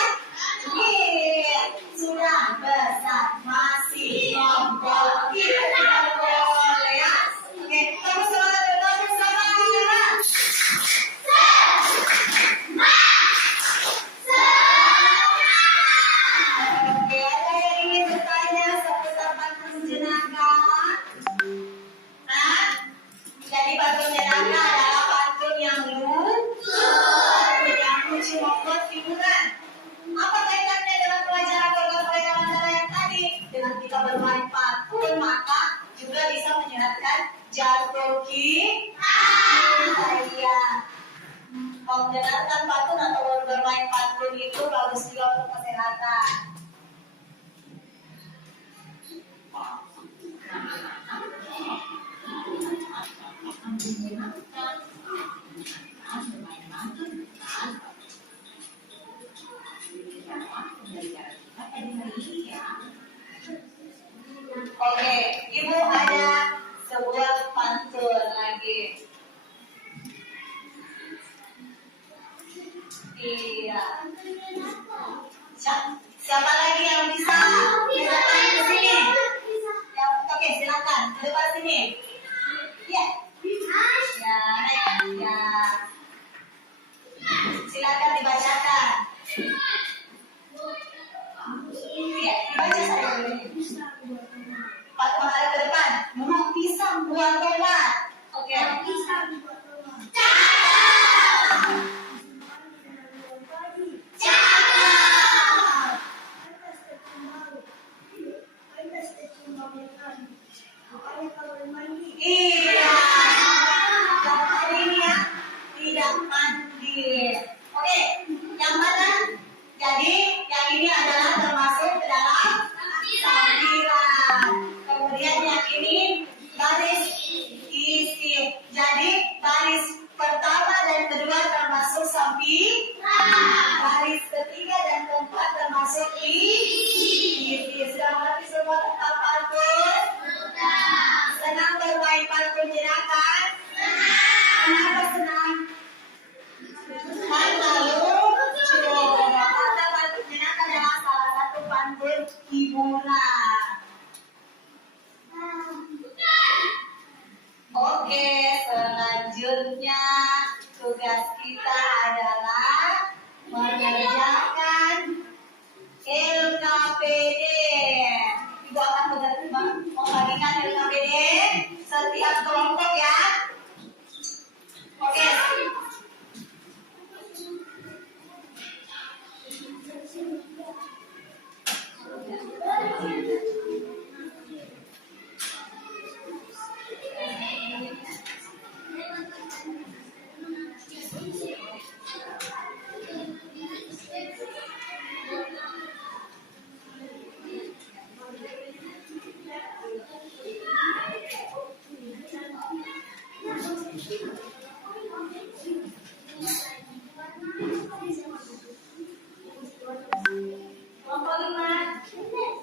Iya, sudah besar masih mengompol. Itu tidak boleh ya. Oke, kamu semangat bergabung sama anak. Oke, ada yang ingin bertanya seputar patung jenaka? Nah, jadi patung jenaka adalah patung yang lucu membuat hiburan. Apa kaitannya dengan pelajaran keluarga yang tadi? Dengan kita bermain patung, maka juga bisa menyehatkan jantung kita. Mengenalkan patung atau bermain patung itu bagus juga untuk kesehatan. Oke, Ibu ada sebuah pantun lagi. Iya. Siapa lagi yang bisa datang ke sini? Oke, silakan ke depan sini. Ya. Ya, ya. Silakan dibacakan. Iya, dibaca saya dulu. Pak menghadap ke depan. Memang pisang buat tomat. Oke. Pisang buat tomat. Iya, yang tadi ini ya tidak mandi. Oke, yang mana? Jadi yang ini adalah termasuk ke dalam sambilan. Kemudian yang ini baris isi. Jadi baris pertama dan kedua termasuk sambilan. Baris ketiga dan keempat termasuk isi. Sudah mengerti semua tentang pantun? Senang bermain pantun jenaka? Kenapa senang? Karena lucu. Karena pantun jenaka adalah salah satu pantun hiburan. Oke, selanjutnya tugas kita adalah mengerjakan LKPD. Ibu akan membagikan LKPD setiap kelompok ya. Oke. Kelompok 5.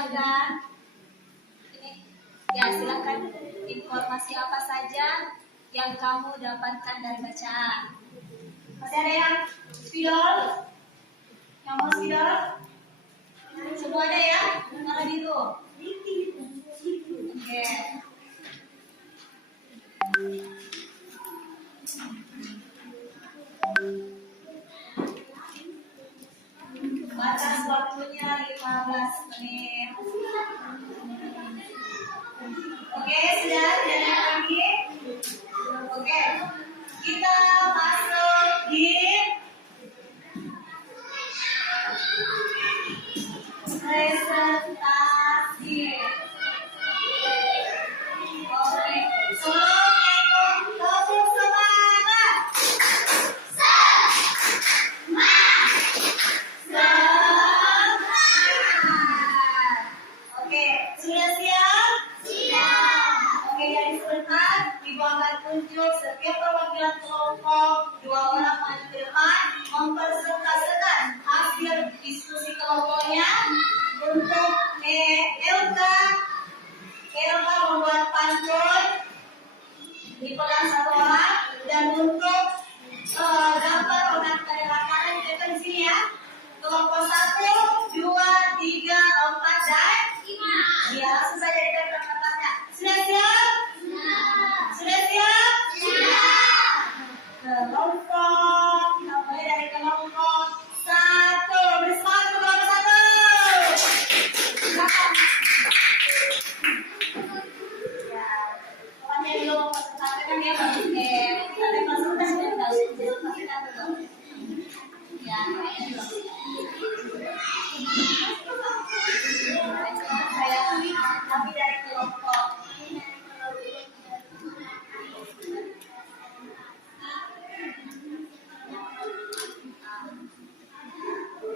silakan. Ini, ya silakan. Informasi apa saja yang kamu dapatkan dari bacaan? Masih ada yang spidol? Yang mau spidol? Semua ada ya? Mana itu? Oke. Batas waktunya 15 menit. Oke, sudah ada lagi? Oke. Kita masuk di presentasi. Oke. Sebelumnya itu tepuk semangat. Oke, sudah siap? Oke, jadi sebentar Ibu akan tunjuk setiap perwakilan kelompok 2 orang maju ke depan mempresentasikan hasil diskusi kelompoknya untuk Elka membuat pantun dipegang 1 orang dan untuk gambar orang dari makanan kita di sini ya. Kelompok 1, 2, 3, 4 dan 5. Ya, langsung saja kita berangkatnya. Sudah siap? Sudah siap? Kelompok, kita mulai dari kelompok 1. Bersemangat kelompok 1. Ya, pokoknya dulu mau presentasikan ya, ada presentasi dan presentasikan dulu. Ya, saya kami dari kelompok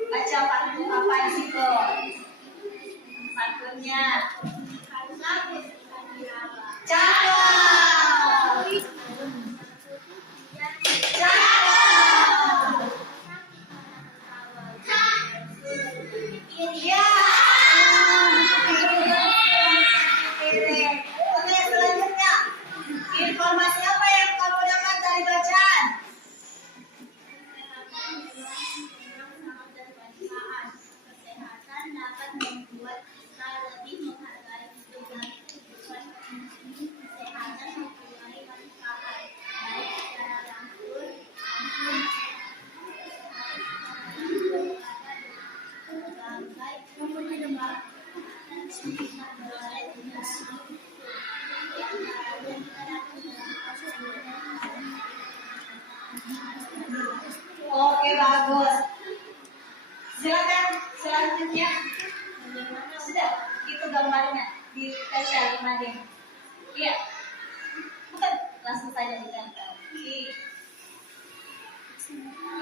baca pantun apa di situ? Pantunnya cakep. Iya. Oke, selanjutnya informasi apa yang kamu dapat dari bacaan? Kesehatan dapat membuat kita lebih menghargai hidup dan kehidupan ini. Kesehatan mempunyai manfaat baik secara langsung Oke, bagus. Silakan selanjutnya. Sudah, itu gambarnya di tes 5D. Iya. Bukan, langsung saja ditempel.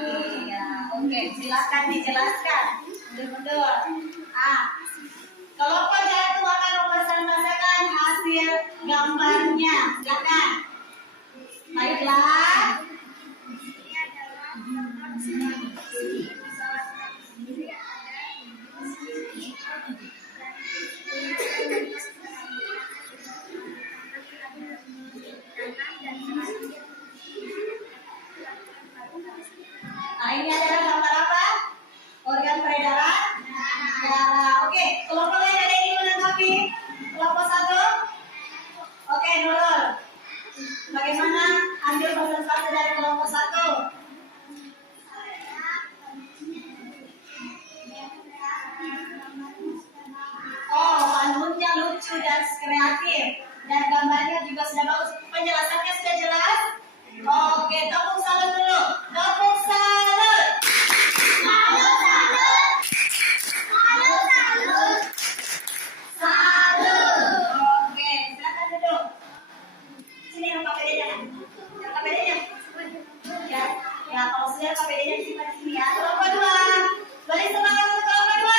Iya, oke. Silakan dijelaskan. Mundur-mundur. Kelompok 1 akan mempresentasikan hasil gambarnya. Silakan. Baiklah. Nah, ini adalah gambar apa? Organ peredaran darah. Oke, kelompok lain ada yang ingin menanggapi? Kelompok 1? Oke, Nurul. Bagaimana hasil presentasi dari kelompok 1? Oh, pantunnya lucu dan kreatif. Dan gambarnya juga sudah bagus. Penjelasannya sudah jelas? Oke, tepuk salut dulu. Tepuk salut. Salut. Oke, silakan duduk. Sini yang KPD-nya. Yang KPD-nya. Ya, kalau sudah KPD-nya disimpan di sini ya. Kelompok 2. Beri semangat untuk kelompok 2.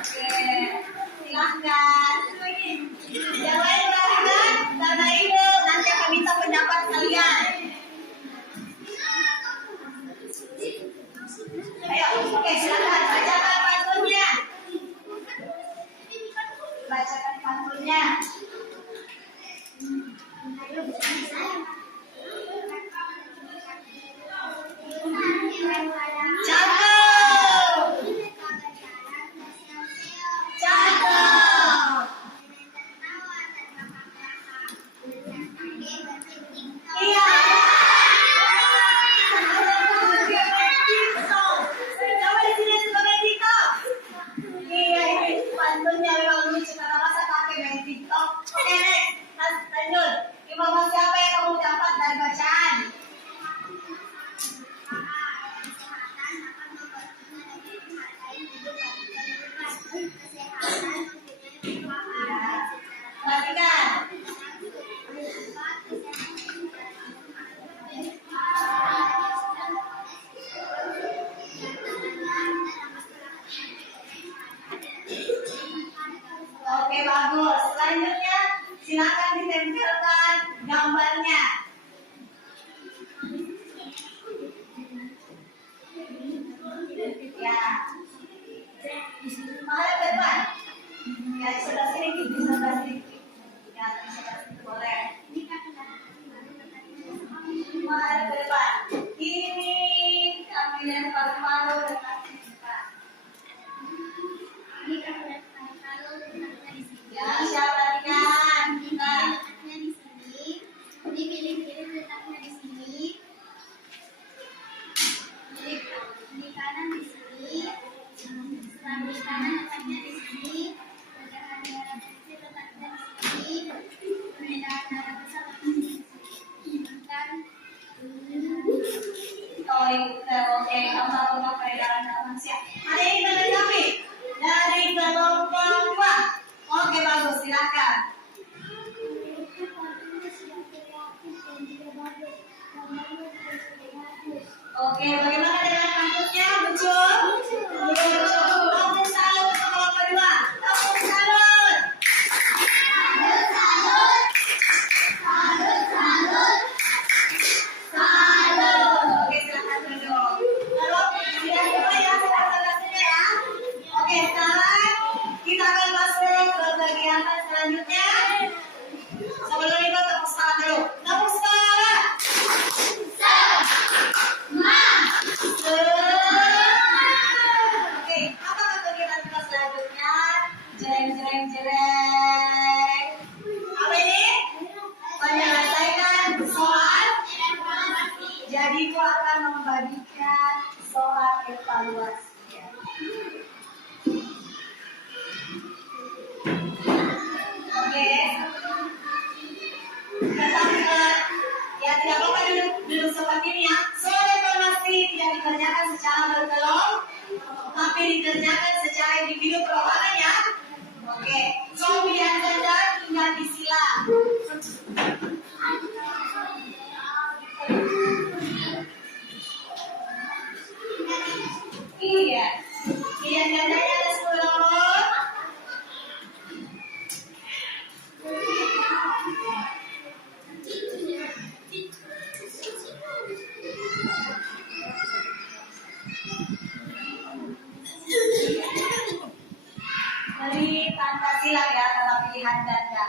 Oke, silahkan. Yang lain berangkat, Bapak Ibu, nanti akan minta pendapat kalian. Selanjutnya silakan ditempelkan gambarnya. Ya. Mari ke depan. Ya, di sebelah sini, di sebelah sini. Ya, di sebelah sini boleh. Mari ke depan. Ini ambilnya paru-paru dengan kita. Ya, siapa kan? Kita. Letaknya di sini. Ini pilih-pilih letaknya di sini. Di kanan di sini. Setelah di kanan letaknya di sini. Letakkan darah kecil letaknya di sini. Perbedaan darah besar letaknya di sini. Makan. Oh, oke. Kamu tahu tentang peredaran darah manusia. Hari ini kita dari dari kelompok 2. Oke, bagus. Silakan. Oke, bagaimana dengan kampusnya? Lucu? Lucu. Kamu salut untuk kelompok 2. Kamu salut. Salut. Oke, silakan duduk. Lalu, sudah semua ya, silakan kelasnya ya. Oke, sekarang kita akan masuk ke kegiatan selanjutnya. Sebelum itu tepuk tangan dulu. Tepuk tangan. Oke, apakah kegiatan kita selanjutnya? Jreng. Apa ini? Menyelesaikan soal. Jadi aku akan membagikan soal evaluasi. Oke. Ya, tidak apa-apa duduk seperti ini ya. Soal evaluasi tidak dikerjakan secara berkelompok, tapi dikerjakan secara individu perorangan ya. Oke, soal pilihan ganda tinggal disilang. Ini dia. Pilihan gandanya ada 10 nomor. Beri tanda silang ya dalam pilihan ganda.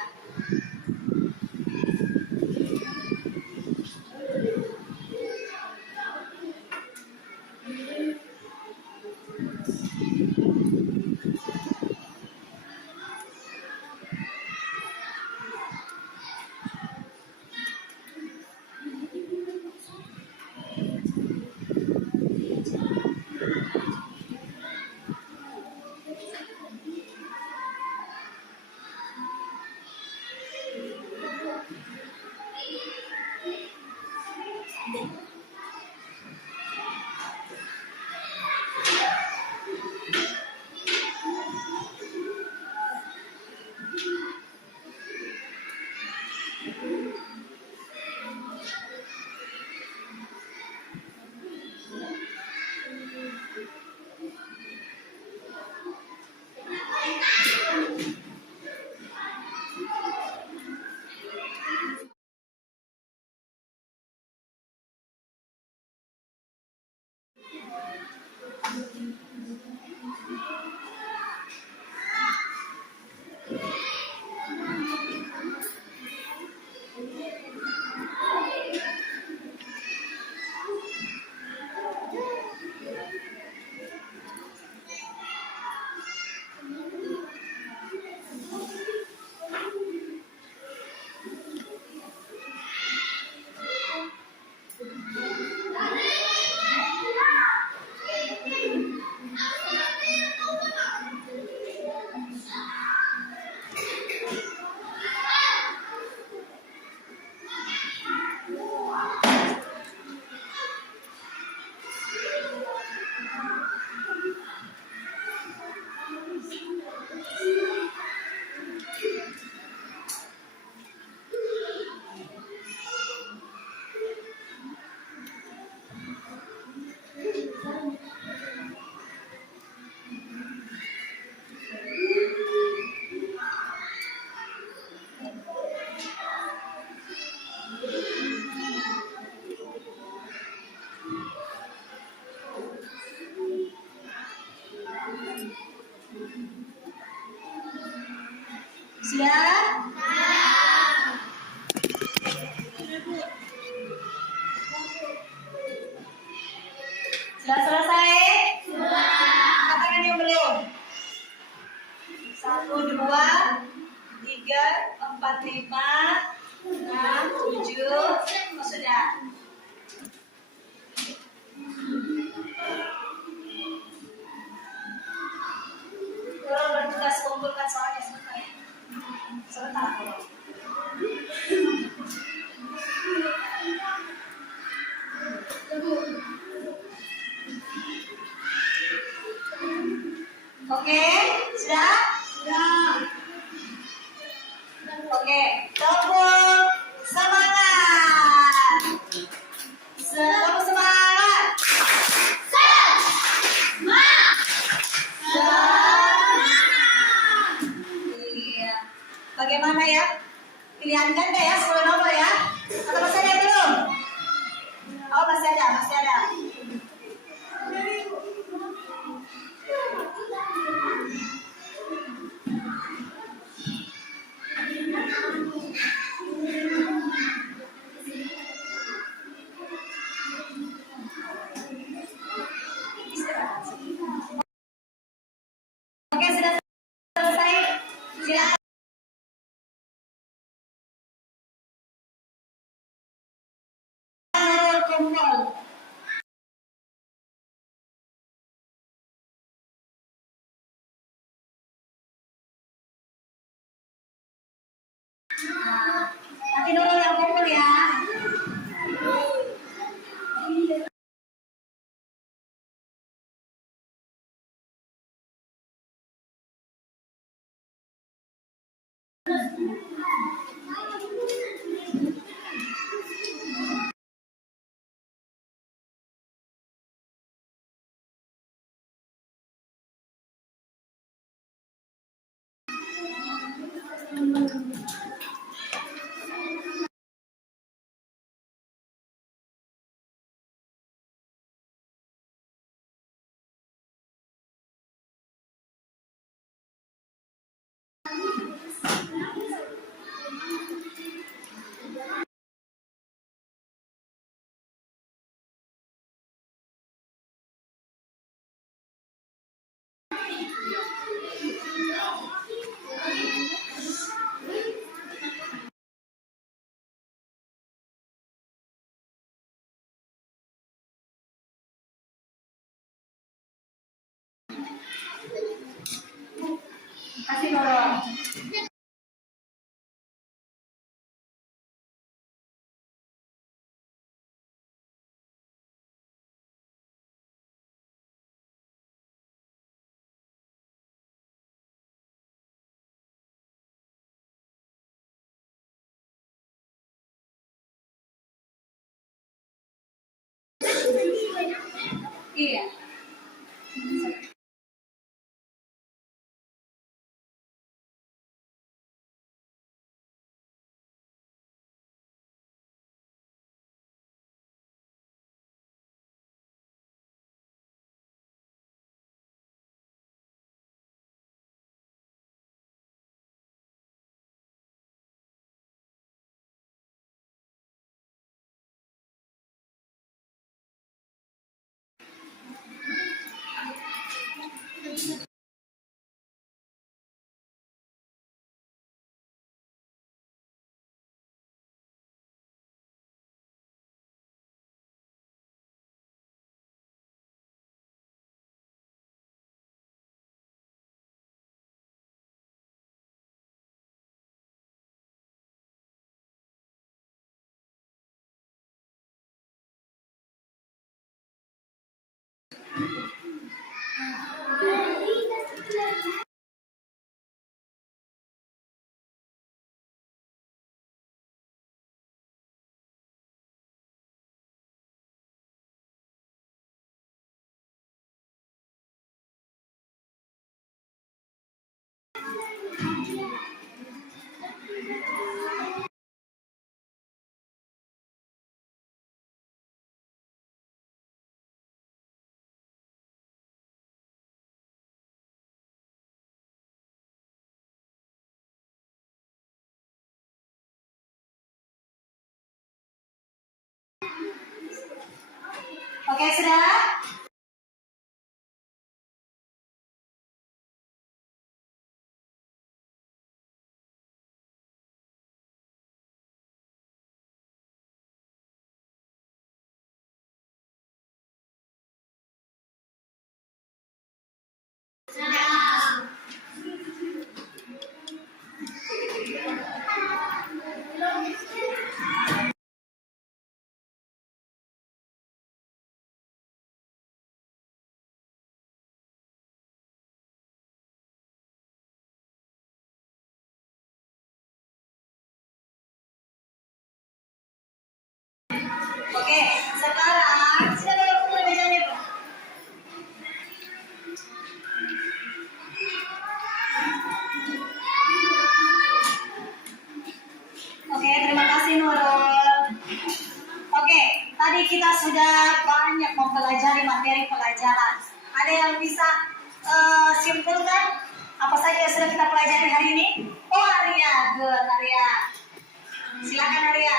Siap? Sudah selesai? Katakan yang belum. 1, 2, 3, 4, 5, 6, 7. Oh, sudah. Kalau bertugas kumpulkan soalnya sebentar ya. Sebentar kalau. Oke, sudah? Sudah. Oke, tepuk semangat. Tepuk semangat. Iya. Bagaimana ya? Pilihan ganda ya, 10 nomor ya? Atau masih ada yang belum? Oh, masih ada, masih ada. Oke, sudah selesai. Silakan kumpul. Nanti dulu yang kumpul ya. Kasih dorong. Iya. Oke, sudah? Oke, sekarang silakan mulai bacanya, Bro. Oke, terima kasih Nurul. Oke, tadi kita sudah banyak mempelajari materi pelajaran. Ada yang bisa simpulkan apa saja yang sudah kita pelajari hari ini? Oh, Arya, good Arya. Silakan Arya.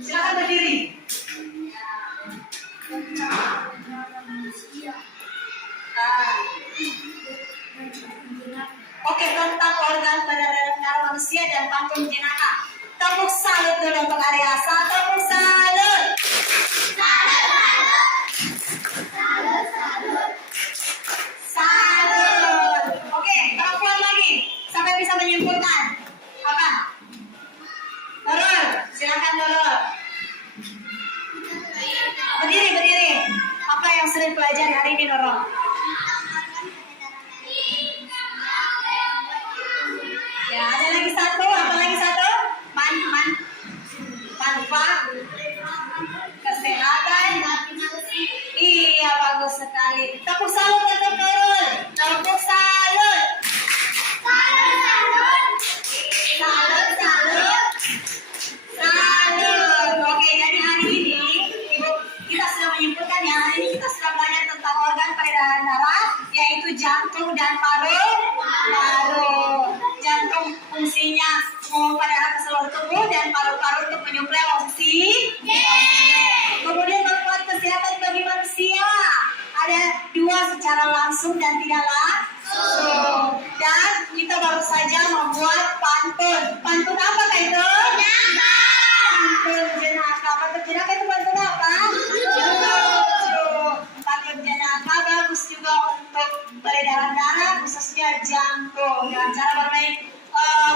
Silakan berdiri. Oke, tentang organ pada manusia dan pantun jenaka. Tepuk salut dulu untuk Arya. Tepuk salut. Salut. Oke, perempuan lagi sampai bisa menyimpulkan apa? Nurul, silakan Nurul. Berdiri. Apa yang sering pelajari hari ini Nurul? Ya, ada lagi satu. Apa lagi satu? Manfaat kesehatan. Iya, bagus sekali. Tepuk salut untuk Nurul. Tepuk salut. Salut. Oke, jadi hari ini Ibu kita sudah menyimpulkan ya. Hari ini kita sudah belajar tentang organ peredaran darah, yaitu jantung dan paru-paru. Jantung fungsinya memompa darah ke seluruh tubuh dan paru-paru untuk menyuplai oksigen. Kemudian manfaat kesehatan bagi manusia ada dua, secara langsung dan tidak langsung. Dan kita baru saja membuat pantun. Pantun apa itu? Pantun jenaka. Pantun jenaka itu pantun apa? Pantun jenaka bagus juga untuk peredaran darah, khususnya jantung. Dengan cara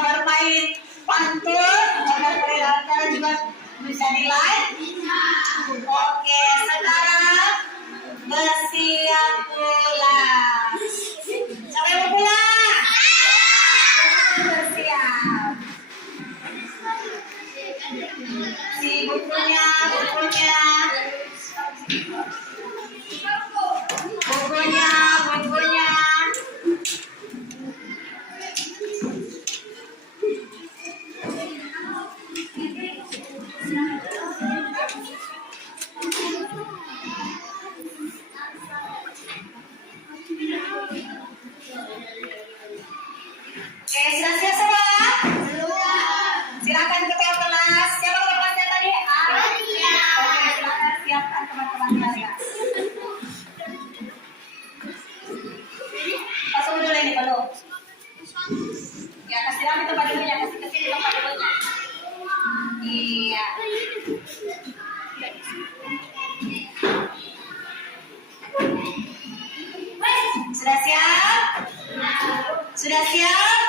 bermain pantun, organ peredaran darah juga bisa dilanjut. Oke, sekarang bersiap pulang. Siapa yang mau pulang? Bersiap. Si bukunya. Oke, sudah siap semua? Silakan ketua kelas. Siapa kelasnya tadi? Oke, silakan siapkan teman-teman kalian. Pasang dulu ini belum. Ya, kasih lagi tempat dulunya, kasih ke sini tempat dulunya. Iya. Sudah siap? Sudah siap?